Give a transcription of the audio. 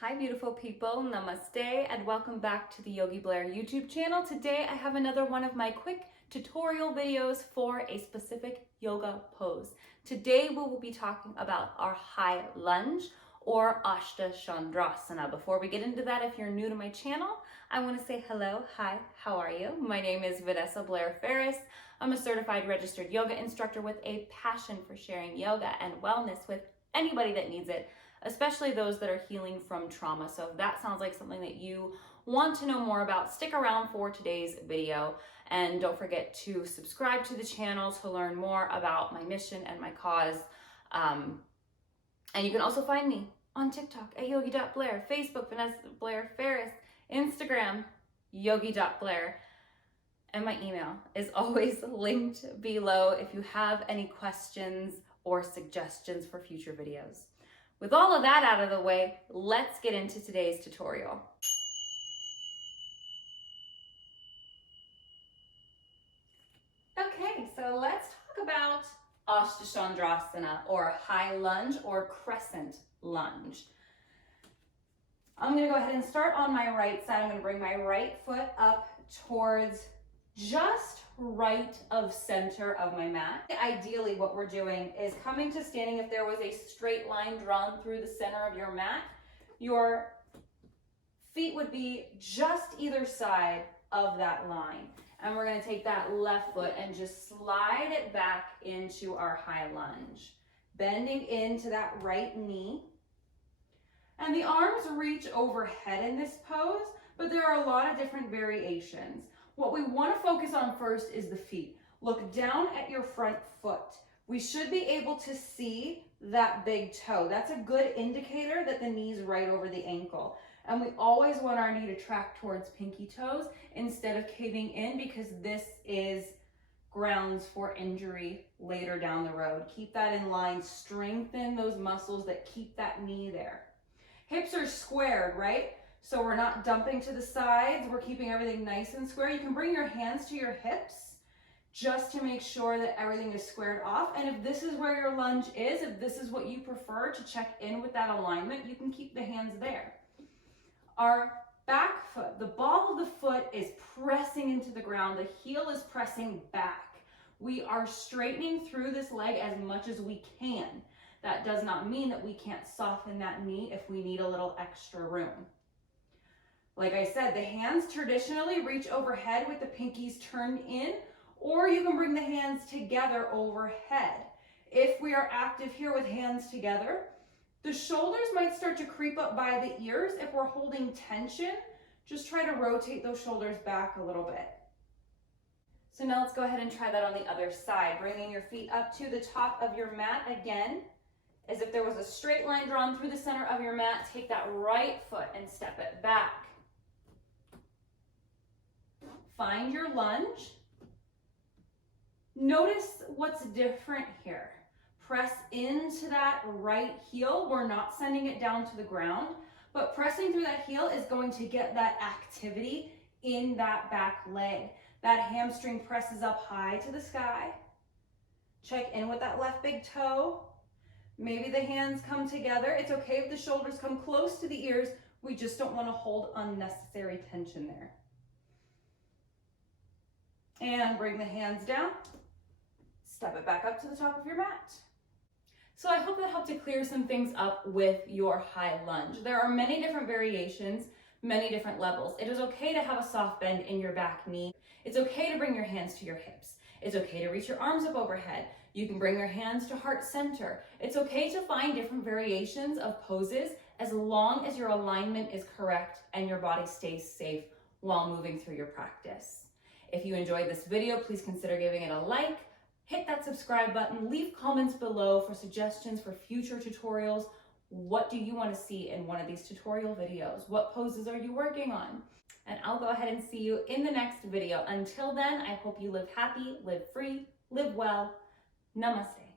Hi beautiful people, namaste and welcome back to the Yogi Blair YouTube channel. Today I have another one of my quick tutorial videos for a specific yoga pose. Today we will be talking about our high lunge or Ashta Chandrasana. Before we get into that, if you're new to my channel, I want to say hello, hi, how are you? My name is Vanessa Blair Ferris. I'm a certified registered yoga instructor with a passion for sharing yoga and wellness with anybody that needs it, especially those that are healing from trauma. So if that sounds like something that you want to know more about, stick around for today's video. And don't forget to subscribe to the channel to learn more about my mission and my cause. And you can also find me on TikTok at yogi.blair, Facebook, Vanessa Blair Ferris, Instagram, yogi.blair. And my email is always linked below if you have any questions or suggestions for future videos. With all of that out of the way, let's get into today's tutorial. Okay, so let's talk about Ashta Chandrasana or high lunge or crescent lunge. I'm going to go ahead and start on my right side. I'm going to bring my right foot up towards just right of center of my mat. Ideally, what we're doing is coming to standing. If there was a straight line drawn through the center of your mat, your feet would be just either side of that line. And we're going to take that left foot and just slide it back into our high lunge, bending into that right knee. And the arms reach overhead in this pose, but there are a lot of different variations. What we want to focus on first is the feet. Look down at your front foot. We should be able to see that big toe. That's a good indicator that the knee's right over the ankle. And we always want our knee to track towards pinky toes instead of caving in, because this is grounds for injury later down the road. Keep that in line. Strengthen those muscles that keep that knee there. Hips are squared, right? So we're not dumping to the sides. We're keeping everything nice and square. You can bring your hands to your hips just to make sure that everything is squared off. And if this is where your lunge is, if this is what you prefer to check in with that alignment, you can keep the hands there. Our back foot, the ball of the foot is pressing into the ground. The heel is pressing back. We are straightening through this leg as much as we can. That does not mean that we can't soften that knee if we need a little extra room. Like I said, the hands traditionally reach overhead with the pinkies turned in, or you can bring the hands together overhead. If we are active here with hands together, the shoulders might start to creep up by the ears. If we're holding tension, just try to rotate those shoulders back a little bit. So now let's go ahead and try that on the other side. Bringing your feet up to the top of your mat again, as if there was a straight line drawn through the center of your mat. Take that right foot and step it back. Find your lunge. Notice what's different here. Press into that right heel. We're not sending it down to the ground, but pressing through that heel is going to get that activity in that back leg. That hamstring presses up high to the sky. Check in with that left big toe. Maybe the hands come together. It's okay if the shoulders come close to the ears. We just don't want to hold unnecessary tension there. And bring the hands down. Step it back up to the top of your mat. So I hope that helped to clear some things up with your high lunge. There are many different variations, many different levels. It is okay to have a soft bend in your back knee. It's okay to bring your hands to your hips. It's okay to reach your arms up overhead. You can bring your hands to heart center. It's okay to find different variations of poses as long as your alignment is correct and your body stays safe while moving through your practice. If you enjoyed this video, please consider giving it a like, hit that subscribe button, leave comments below for suggestions for future tutorials. What do you want to see in one of these tutorial videos? What poses are you working on? And I'll go ahead and see you in the next video. Until then, I hope you live happy, live free, live well. Namaste.